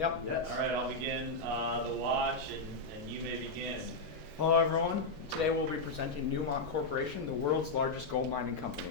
Yep. Yes. All right, I'll begin the watch, and you may begin. Hello, everyone. Today we'll be presenting Newmont Corporation, the world's largest gold mining company.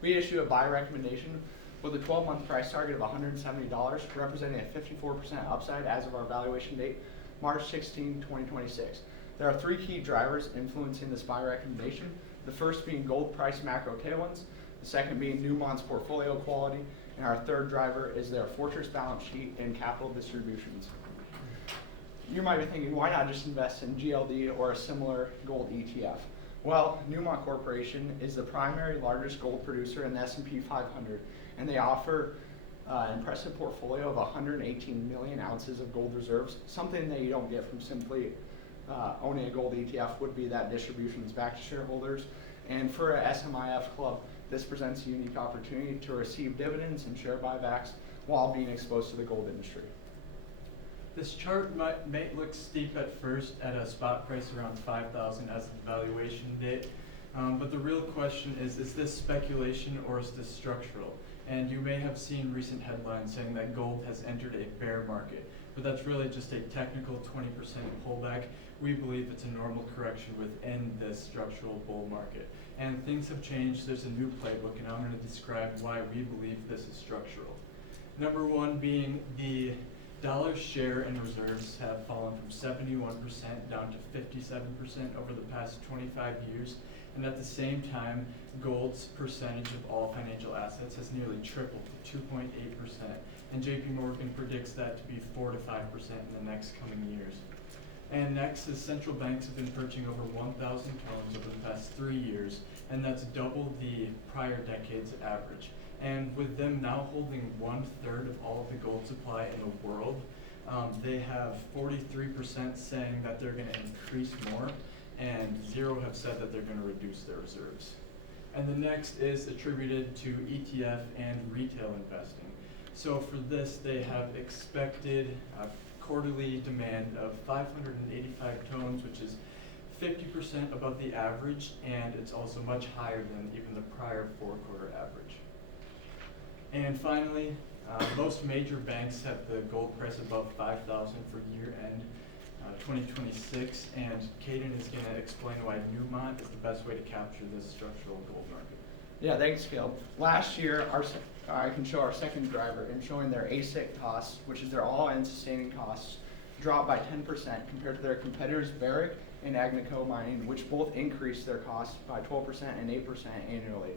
We issue a buy recommendation with a 12-month price target of $170, representing a 54% upside as of our valuation date, March 16, 2026. There are three key drivers influencing this buy recommendation. The first being gold price macro tailwinds, the second being Newmont's portfolio quality, and our third driver is their fortress balance sheet and capital distributions. You might be thinking, why not just invest in GLD or a similar gold ETF? Well, Newmont Corporation is the primary largest gold producer in the S&P 500, and they offer an impressive portfolio of 118 million ounces of gold reserves. Something that you don't get from simply owning a gold ETF would be that distributions back to shareholders. And for a SMIF club, this presents a unique opportunity to receive dividends and share buybacks while being exposed to the gold industry. This chart may look steep at first at a spot price around 5,000 as the valuation date, but the real question is this speculation or is this structural? And you may have seen recent headlines saying that gold has entered a bear market, but that's really just a technical 20% pullback. We believe it's a normal correction within this structural bull market. And things have changed. There's a new playbook, and I'm going to describe why we believe this is structural. Number one being the dollar share in reserves have fallen from 71% down to 57% over the past 25 years. And at the same time, gold's percentage of all financial assets has nearly tripled to 2.8%. And JP Morgan predicts that to be 4 to 5% in the next coming years. And next is central banks have been purchasing over 1,000 tons over the past 3 years, and that's double the prior decade's average. And with them now holding 1/3 of all of the gold supply in the world, they have 43% saying that they're going to increase more, and 0 have said that they're going to reduce their reserves. And the next is attributed to ETF and retail investing. So for this, they have expected quarterly demand of 585 tones, which is 50% above the average, and it's also much higher than even the prior 4-quarter average. And finally, most major banks have the gold price above 5,000 for year-end 2026, and Caden is going to explain why Newmont is the best way to capture this structural gold market. Yeah, thanks, Caleb. Last year, I can show our second driver in showing their AISC costs, which is their all-in sustaining costs, dropped by 10% compared to their competitors Barrick and Agnico Mining, which both increased their costs by 12% and 8% annually.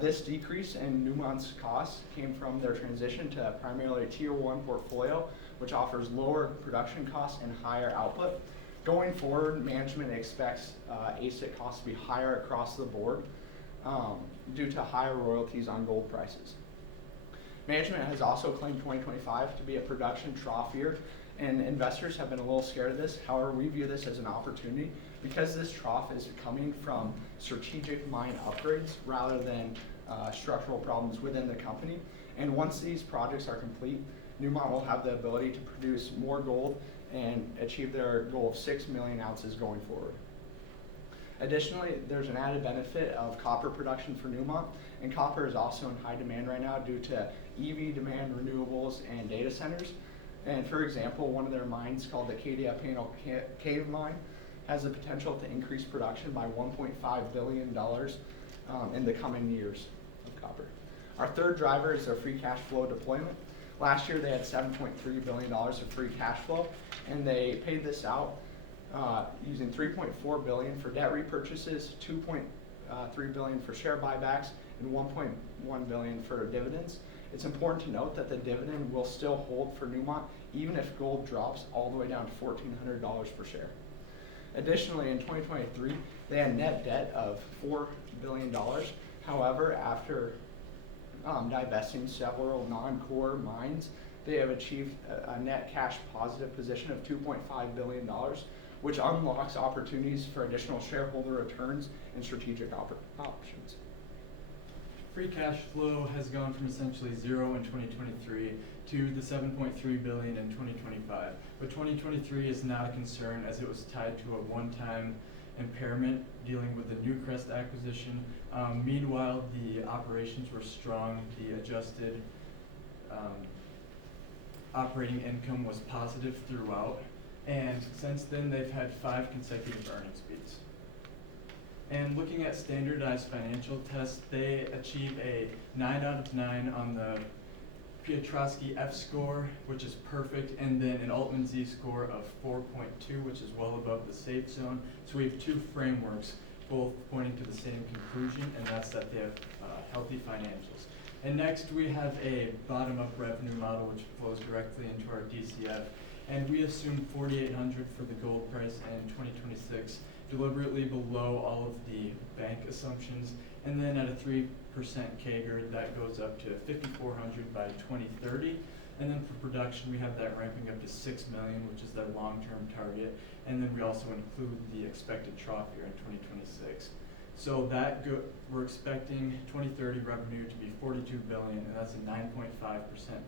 This decrease in Newmont's costs came from their transition to primarily a Tier 1 portfolio, which offers lower production costs and higher output. Going forward, management expects AISC costs to be higher across the board due to higher royalties on gold prices. Management has also claimed 2025 to be a production trough year, and investors have been a little scared of this. However, we view this as an opportunity because this trough is coming from strategic mine upgrades rather than structural problems within the company. And once these projects are complete, Newmont will have the ability to produce more gold and achieve their goal of 6 million ounces going forward. Additionally, there's an added benefit of copper production for Newmont, and copper is also in high demand right now due to EV demand, renewables, and data centers. And for example, one of their mines called the Cadia Panel Cave Mine has the potential to increase production by $1.5 billion in the coming years of copper. Our third driver is their free cash flow deployment. Last year they had $7.3 billion of free cash flow, and they paid this out using $3.4 billion for debt repurchases, $2.3 billion for share buybacks, and $1.1 billion for dividends. It's important to note that the dividend will still hold for Newmont even if gold drops all the way down to $1,400 per share. Additionally, in 2023, they had net debt of $4 billion. However, after divesting several non-core mines, they have achieved a net cash positive position of $2.5 billion, which unlocks opportunities for additional shareholder returns and strategic options. Free cash flow has gone from essentially 0 in 2023 to the $7.3 billion in 2025. But 2023 is not a concern as it was tied to a one-time impairment dealing with the Newcrest acquisition. Meanwhile, the operations were strong. The adjusted operating income was positive throughout, and since then they've had 5 consecutive earnings beats. And looking at standardized financial tests, they achieve a 9 out of 9 on the Piotrowski F score, which is perfect, and then an Altman Z score of 4.2, which is well above the safe zone. So we have 2 frameworks, both pointing to the same conclusion, and that's that they have healthy financials. And next we have a bottom-up revenue model, which flows directly into our DCF, and we assume 4,800 for the gold price in 2026, deliberately below all of the bank assumptions, and then at a 3% CAGR, that goes up to 5,400 by 2030. And then for production, we have that ramping up to 6 million, which is their long-term target. And then we also include the expected trough year in 2026. So we're expecting 2030 revenue to be 42 billion, and that's a 9.5%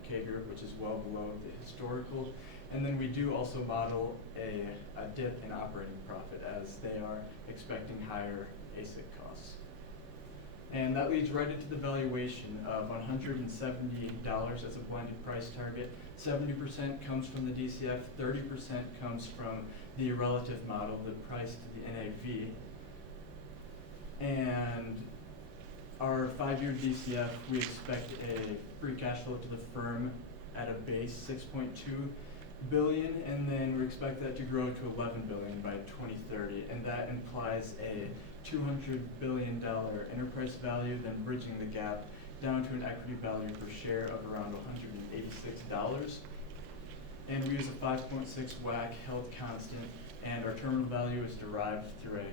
CAGR, which is well below the historical. And then we do also model a dip in operating profit, as they are expecting higher ASIC costs. And that leads right into the valuation of $170 as a blended price target. 70% comes from the DCF, 30% comes from the relative model, the price to the NAV. And our 5-year DCF, we expect a free cash flow to the firm at a base 6.2 billion, and then we expect that to grow to 11 billion by 2030, and that implies a $200 billion enterprise value, then bridging the gap down to an equity value per share of around $186. And we use a 5.6 WACC held constant, and our terminal value is derived through a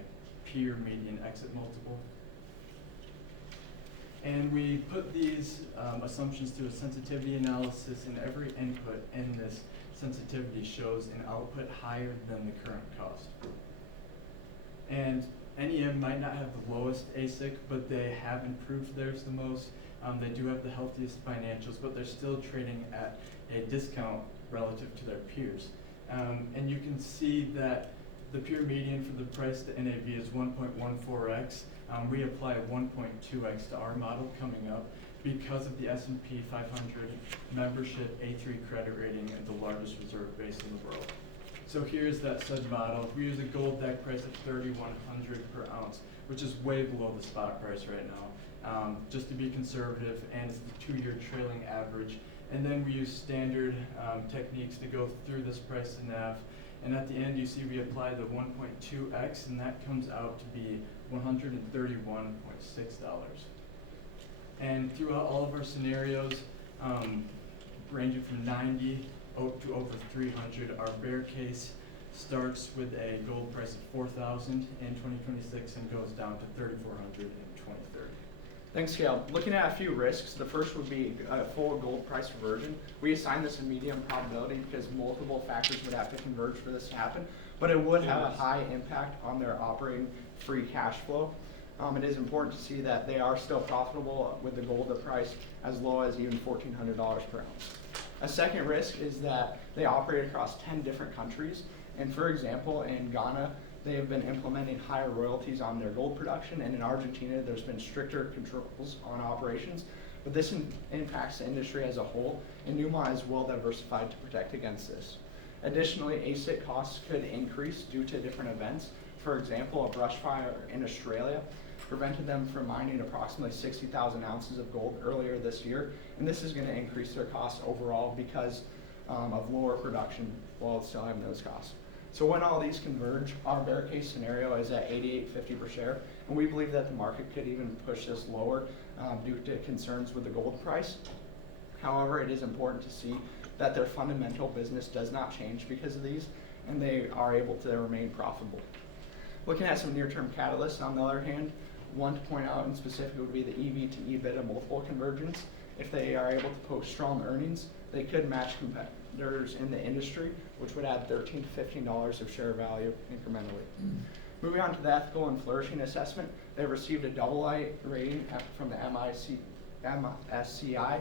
peer median exit multiple. And we put these assumptions to a sensitivity analysis, and every input in this sensitivity shows an output higher than the current cost. And NEM might not have the lowest ASIC, but they have improved theirs the most. They do have the healthiest financials, but they're still trading at a discount relative to their peers. And you can see that the peer median for the price to NAV is 1.14x. We apply 1.2x to our model coming up because of the S&P 500 membership, A3 credit rating, and the largest reserve base in the world. So here's that said model. We use a gold deck price of 3,100 per ounce, which is way below the spot price right now, just to be conservative, and it's the 2-year trailing average. And then we use standard techniques to go through this price to NAV. And at the end, you see we apply the 1.2x, and that comes out to be $131.6. And throughout all of our scenarios, ranging from 90 to over 300, our bear case starts with a gold price of 4,000 in 2026 and goes down to 3,400 in 2030. Thanks, Gail. Looking at a few risks, the first would be a full gold price reversion. We assign this a medium probability because multiple factors would have to converge for this to happen, but it would have a high impact on their operating free cash flow. It is important to see that they are still profitable with the gold price as low as even $1,400 per ounce. A second risk is that they operate across 10 different countries, and for example, in Ghana, they have been implementing higher royalties on their gold production, and in Argentina, there's been stricter controls on operations, but this impacts the industry as a whole, and Newmont is well diversified to protect against this. Additionally, ASIC costs could increase due to different events. For example, a brush fire in Australia prevented them from mining approximately 60,000 ounces of gold earlier this year, and this is going to increase their costs overall because of lower production while still having those costs. So when all these converge, our bear case scenario is at $88.50 per share, and we believe that the market could even push this lower due to concerns with the gold price. However, it is important to see that their fundamental business does not change because of these, and they are able to remain profitable. Looking at some near-term catalysts, on the other hand, one to point out in specific would be the EV to EBITDA multiple convergence. If they are able to post strong earnings, they could match competitors in the industry, which would add $13 to $15 of share value incrementally. Moving on to the ethical and flourishing assessment, they received a AA rating from the MSCI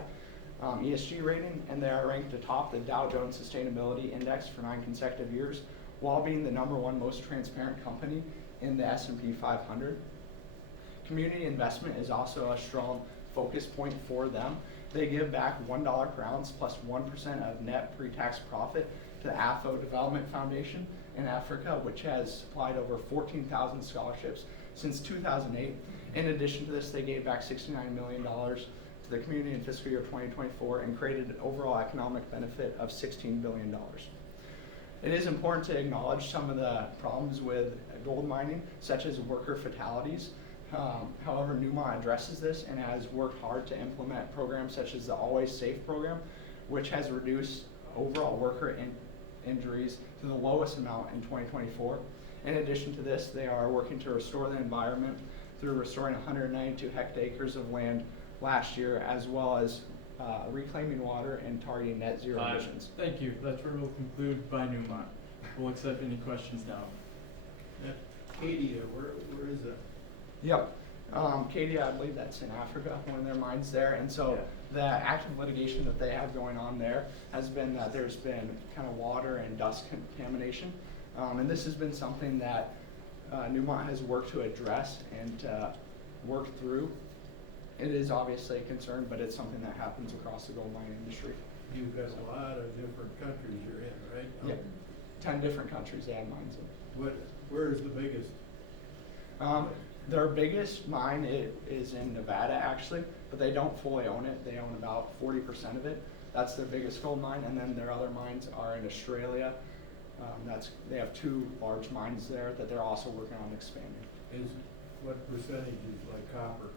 ESG rating, and they are ranked atop the Dow Jones Sustainability Index for 9 consecutive years, while being the #1 most transparent company in the S&P 500. Community investment is also a strong focus point for them. They give back $1 per ounce plus 1% of net pre-tax profit to the AFO Development Foundation in Africa, which has supplied over 14,000 scholarships since 2008. In addition to this, they gave back $69 million to the community in fiscal year 2024 and created an overall economic benefit of $16 billion. It is important to acknowledge some of the problems with gold mining, such as worker fatalities. However, Newmont addresses this and has worked hard to implement programs such as the Always Safe program, which has reduced overall worker injuries to the lowest amount in 2024. In addition to this, they are working to restore the environment through restoring 192 hectares of land last year, as well as reclaiming water and targeting net zero emissions. Thank you. That's where we'll conclude by Newmont. We'll accept any questions now. Acadia, where is that? Yep. Cadia, I believe that's in Africa, one of their mines there. And so the active litigation that they have going on there has been that there's been kind of water and dust contamination. And this has been something that Newmont has worked to address and work through. It is obviously a concern, but it's something that happens across the gold mining industry. You've got a lot of different countries you're in, right? Yep. 10 different countries they have mines in. Where is the biggest? Their biggest mine is in Nevada, actually, but they don't fully own it. They own about 40% of it. That's their biggest gold mine, and then their other mines are in Australia. They have 2 large mines there that they're also working on expanding. What percentage is like copper?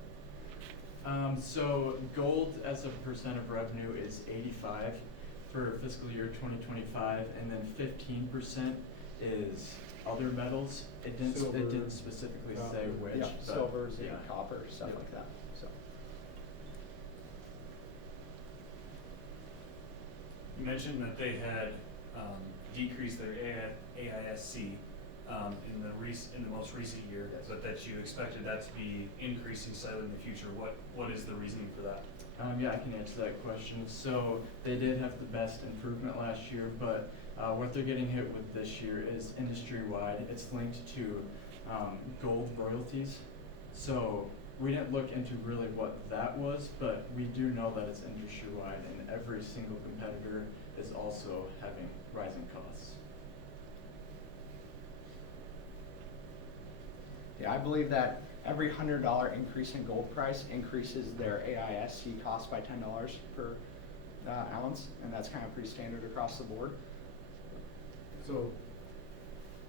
So gold as a percent of revenue is 85 for fiscal year 2025, and then 15% is other metals. It didn't specifically copper. say which. Yeah, but silver, zinc, yeah. copper, stuff Yep. like that. So. You mentioned that they had decreased their AISC in the most recent year, but that you expected that to be increasing slightly in the future. What is the reasoning for that? Yeah, I can answer that question. So they did have the best improvement last year, but what they're getting hit with this year is industry-wide. It's linked to gold royalties. So we didn't look into really what that was, but we do know that it's industry-wide, and every single competitor is also having rising costs. Yeah, I believe that every $100 increase in gold price increases their AISC cost by $10 per ounce, and that's kind of pretty standard across the board. So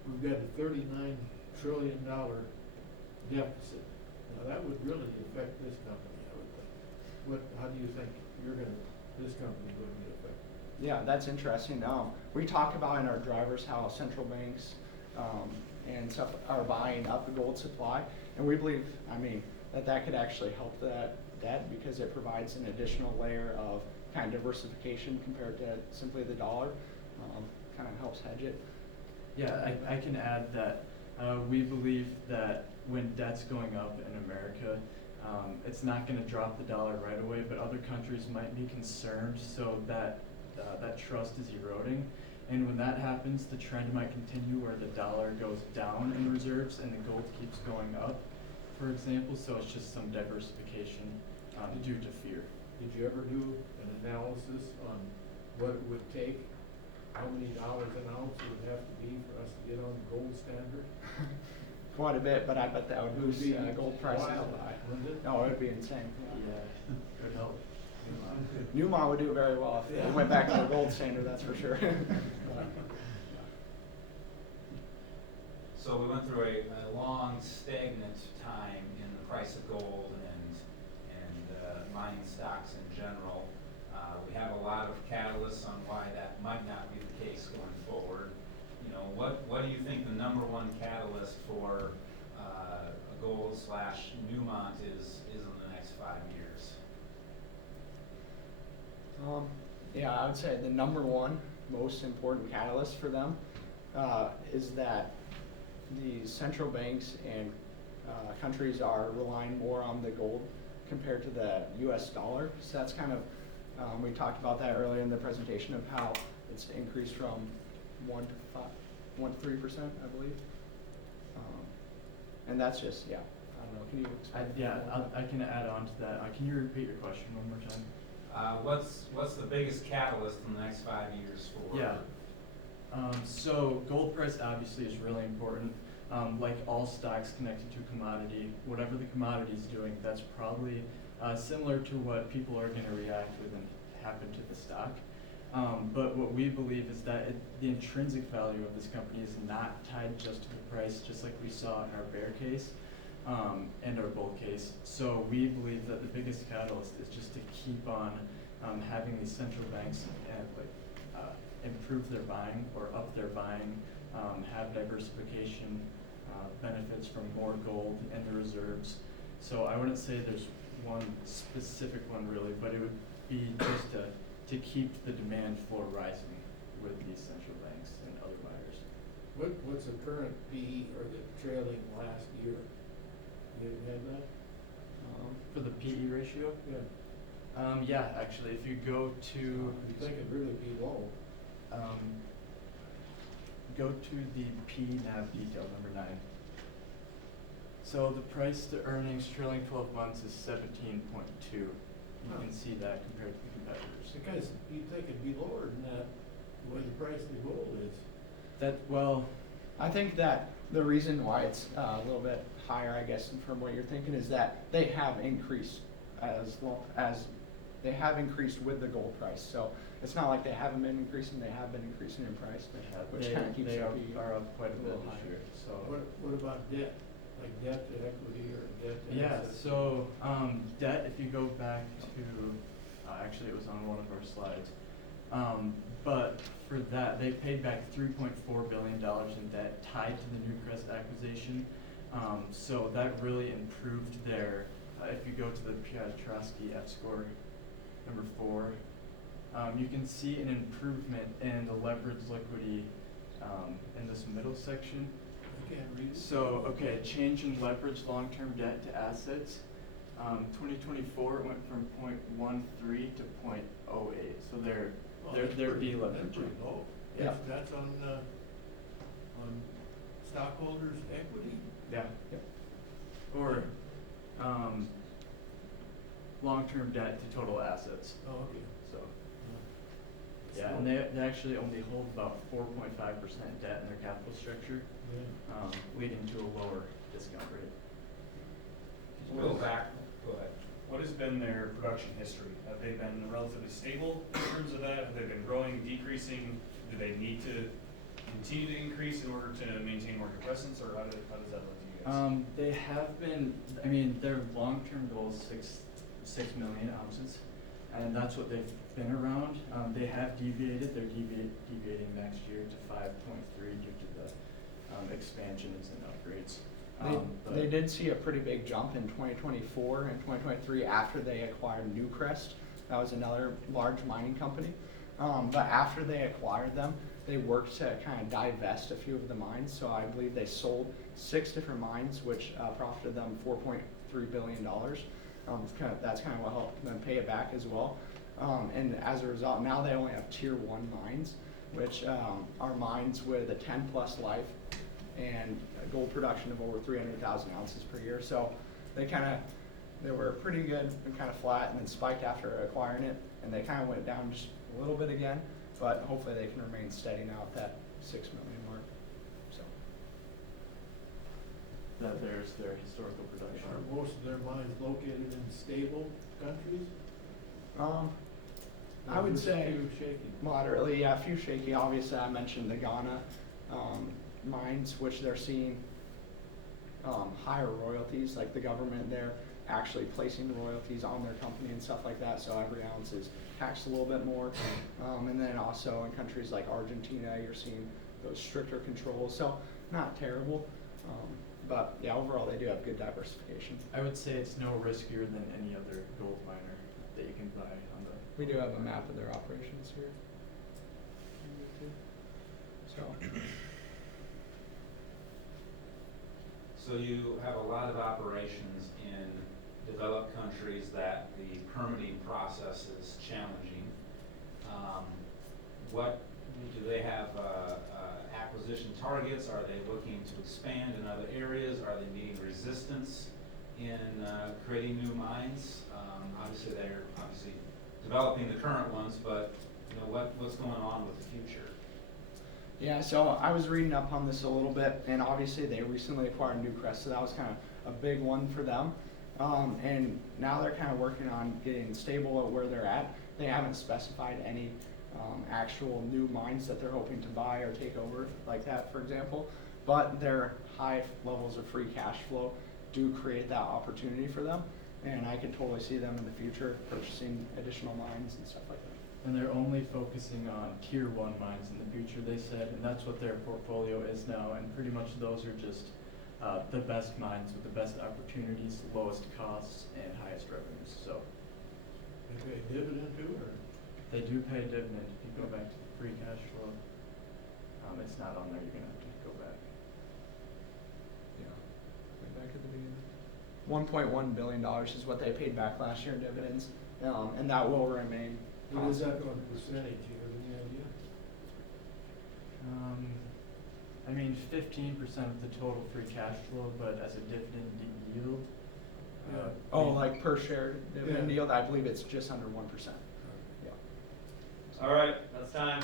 we've got a $39 trillion deficit. Now that would really affect this company, I would think. How do you think this company would be affected? Yeah, that's interesting. We talk about in our drivers how central banks and stuff are buying up the gold supply, and we believe, that could actually help that because it provides an additional layer of kind of diversification compared to simply the dollar. Kind of helps hedge it. Yeah, I can add that we believe that when debt's going up in America, it's not going to drop the dollar right away, but other countries might be concerned, so that trust is eroding. And when that happens, the trend might continue where the dollar goes down in reserves and the gold keeps going up, for example. So it's just some diversification due to fear. Did you ever do an analysis on what it would take? How many dollars an ounce it would have to be for us to get on the gold standard? Quite a bit, but I bet that would boost be gold prices wild, a lot. wouldn't it? No, it would be insane. Yeah, good help. Newmont would do very well if they went back to the gold standard, that's for sure. So we went through a long stagnant time in the price of gold and mining stocks in general. We have a lot of catalysts on why that might not be the case going forward. What do you think the number one catalyst for gold / Newmont is in the next 5 years? Yeah, I would say the number one most important catalyst for them is that the central banks and countries are relying more on the gold compared to the US dollar. So that's kind of, we talked about that earlier in the presentation of how it's increased from 1 to 3%, I believe. And that's just, I don't know, can you explain? I can add on to that. Can you repeat your question one more time? What's the biggest catalyst in the next 5 years for? Yeah. So gold price obviously is really important. Like all stocks connected to a commodity, whatever the commodity is doing, that's probably similar to what people are going to react with and happen to the stock. But what we believe is that the intrinsic value of this company is not tied just to the price, just like we saw in our bear case and our bull case. So we believe that the biggest catalyst is just to keep on having these central banks improve their buying or up their buying, have diversification, benefits from more gold in the reserves. So I wouldn't say there's one specific one really, but it would be just to keep the demand floor rising with these central banks and other buyers. What's the current PE or the trailing last year? You have that? For the PE ratio? Yeah. Yeah, actually, if you go to You think it'd really be low? go to the P/NAV detail number 9. So the price to earnings trailing 12 months is 17.2. You can see that compared to the competitors. Because you'd think it'd be lower than that, the way the price of the gold is. I think that the reason why it's a little bit higher, I guess, from what you're thinking, is that they have increased they have increased with the gold price. So it's not like they haven't been increasing; they have been increasing in price, which kind of keeps they the are, PE are up quite a bit little this higher. year. So What about debt? Like debt to equity or debt to yeah, assets? so debt. If you go back to actually, it was on one of our slides. But for that, they paid back $3.4 billion in debt tied to the Newcrest acquisition. So that really improved their, if you go to the Piotrowski F-score, number 4, you can see an improvement in the leverage liquidity in this middle section. I can't read it. So, okay, change in leverage long-term debt to assets. 2024 it went from 0.13 to 0.08. So they're That's pretty deleveraging. low. Yeah. That's on stockholders' equity? Yeah. Or long-term debt to total assets. Oh, okay. So yeah, and they actually only hold about 4.5% debt in their capital structure, Yeah. leading to a lower discount rate. Go back, go ahead. What has been their production history? Have they been relatively stable in terms of that? Have they been growing, decreasing? Do they need to continue to increase in order to maintain more presence, or how does that look to you guys? They have been, I mean, their long-term goal is 6 million ounces, and that's what they've been around. They have deviated, they're deviating next year to 5.3 due to the expansions and upgrades. They did see a pretty big jump in 2024 and 2023 after they acquired Newcrest. That was another large mining company. But after they acquired them, they worked to kind of divest a few of the mines. So I believe they sold 6 different mines, which profited them $4.3 billion. That's kind of what helped them pay it back as well. And as a result, now they only have tier 1 mines, which are mines with a 10+ life and a gold production of over 300,000 ounces per year. So they were pretty good and kind of flat, and then spiked after acquiring it, and they kind of went down just a little bit again, but hopefully they can remain steady now at that 6 million mark. So There's their historical production. Are most of their mines located in stable countries? I would Or just say too shaky? moderately, yeah, a few shaky. Obviously, I mentioned the Ghana mines, which they're seeing higher royalties, like the government there actually placing royalties on their company and stuff like that, so every ounce is taxed a little bit more. And then also in countries like Argentina, you're seeing those stricter controls, so not terrible. But yeah, overall they do have good diversification. I would say it's no riskier than any other gold miner that you can buy on the. We do have a map of their operations here. So. So you have a lot of operations in developed countries that the permitting process is challenging. What, do they have acquisition targets? Are they looking to expand in other areas? Are they meeting resistance in creating new mines? Obviously they're developing the current ones, but, you know, what's going on with the future? Yeah, so I was reading up on this a little bit, and obviously they recently acquired Newcrest, so that was kind of a big one for them. And now they're kind of working on getting stable at where they're at. They haven't specified any actual new mines that they're hoping to buy or take over, like that, for example. But their high levels of free cash flow do create that opportunity for them, and I can totally see them in the future purchasing additional mines and stuff like that. And they're only focusing on tier 1 mines in the future, they said, and that's what their portfolio is now, and pretty much those are just the best mines with the best opportunities, lowest costs, and highest revenues, so. They pay dividend too, or? They do pay a dividend. If you go back to the free cash flow, it's not on there, you're gonna have to go back. Yeah. Way back at the beginning. $1.1 billion is what they paid back last year in dividends, and that will remain. What is that on percentage, you have any idea? I mean, 15% of the total free cash flow, but as a dividend yield. Oh, like per share dividend Yeah. yield, I believe it's just under 1%. Yeah. All right, that's time.